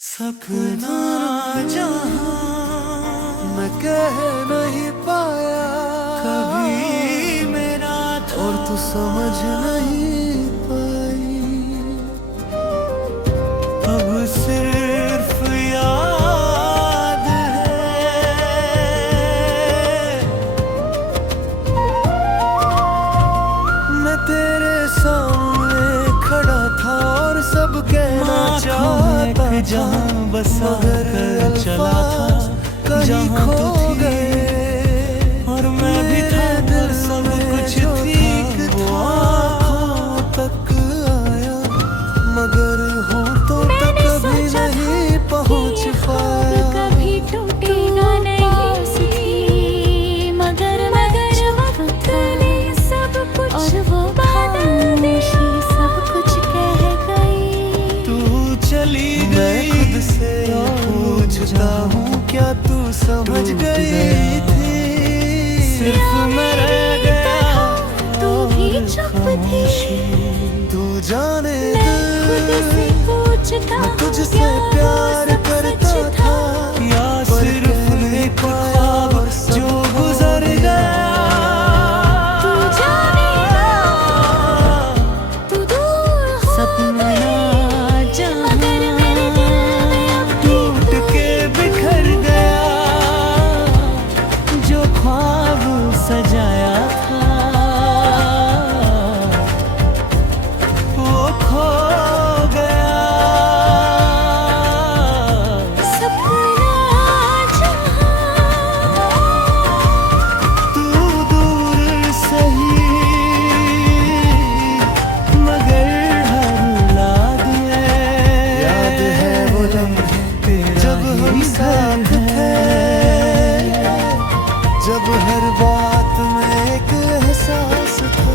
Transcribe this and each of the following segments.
सपना जहां मैं कह नहीं पाया कभी मेरा था और तू समझ नहीं पाई। अब सिर्फ याद है मैं तेरे सामने खड़ा था और सब कहना चाहता जहां बसा कर चला था जहां खो गए और मैं भी था दिल सब कुछ ठीक था तक आया मगर होठों तक कभी नहीं पहुंच पाया। कभी टूटेगा नहीं मगर वक्त ने सब कुछ और वो बादल देशी सब कुछ कह गई। तू चली गई खुद से पूछता हूँ क्या तू समझ गई थी सिर्फ मैं रह गया तू भी चुप थी तू जाने खुद से पूछता मैं तुझसे प्यार करता था या सिर्फ एक ख्वाब जो गुजर गया। तू जाने तू दूर हो सपना जहां मगर मेरे दिल में अब टूट के बिखर गया जो ख्वाब सजाया था वो खो गया। सपना जहां तू दूर सही मगर हर याद है वो लम्हे जब हम साथ थे जब हर बात में एक एहसास था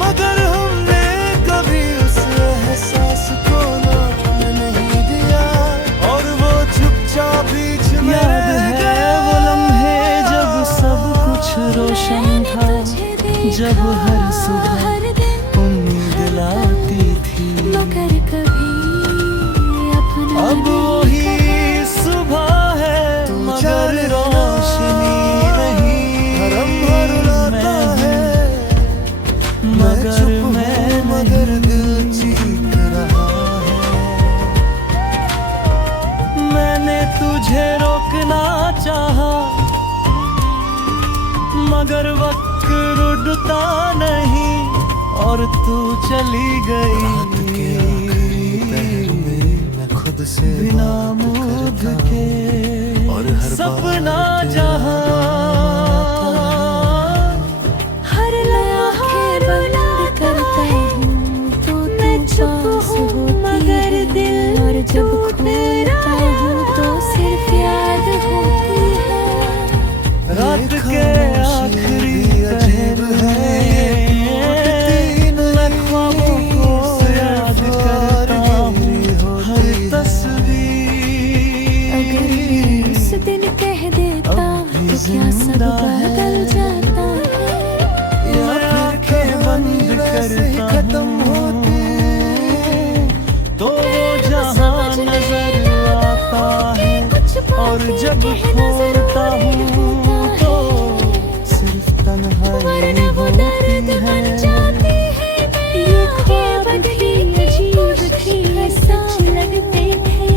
मगर हमने कभी उस एहसास को नाम नहीं दिया और वो चुपचाप बीच में याद है वो लम्हे जब सब कुछ रोशन था जब हर सुबह हर दिन उम्मीद लाती थी मगर कभी अपना अब वही सुबह है मगर रोशनी नहीं रुलाता है मगर मैं मगर दिल चीख रहा है। मैंने तुझे रोकना चाहा मगर वक्त रुकता नहीं और तू चली गई मैं खुद से बिना मूड के और हर सपना जहां हर लम्हे बंद करता हूँ तो मैं चुप हूँ मगर दिल और जब खोलता हूँ तो सिर्फ याद होती है। रात के आखिरी अजीब है मैं ख्वाबों को याद करता हूँ हर तस्वीर अगर उस दिन कह देता तो क्या सब बदल जाता है या आंखें बंद करता खत्म होती तो वो जहां नजर आता है और जब खोलता हूँ तो सिर्फ तन्हाई होती है। ये ख्वाब भी अजीब थे सच लगते थे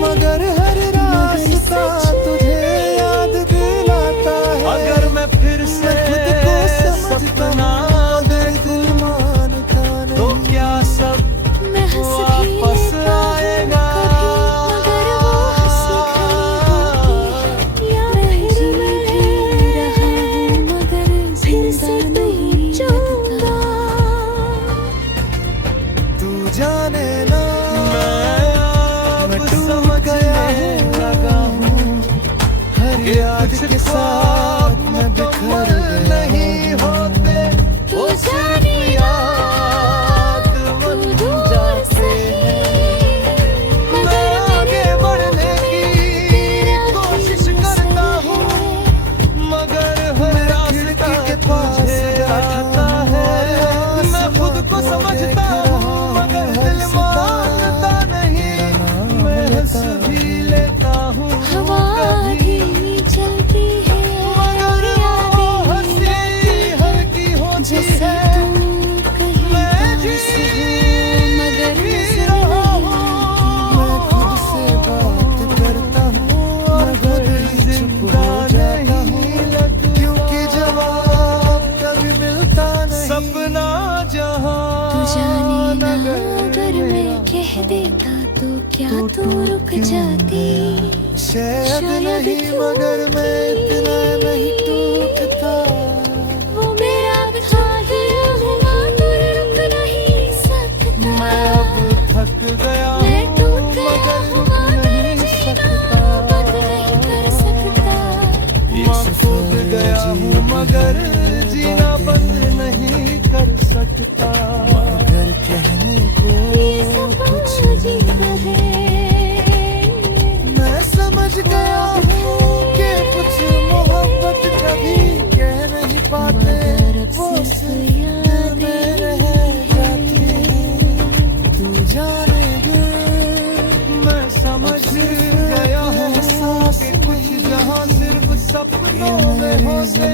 मगर हर रास्ता तुझे याद दिलाता है अगर मैं फिर से खुद को सपना दिल मानता नहीं तो क्या सब मैं हंस भी वापस लेता हूँ आएगा कभी मगर वो हंसी खड़ी होती है या मैं होता तो क्या तू रुक जाती। शायद नहीं मगर मैं इतना नहीं टूटता। वो मेरा था दिल हुआ दूर रुक नहीं सकता। मैं अब थक गया मैं हूँ टूट मगर गया रुक नहीं सकता। बंद नहीं कर सकता। टूट गया हूँ मगर जीना बंद नहीं कर सकता। मगर कहने को ये सब कुछ अजीब है। मैं समझ गया हूँ कि कुछ मोहब्बत कभी कह नहीं पाते। मगर अब वो सिर्फ दिल में रह जाती है। तू जाने दे मैं समझ गया हूँ कि कुछ जहाँ सिर्फ सपनों में होते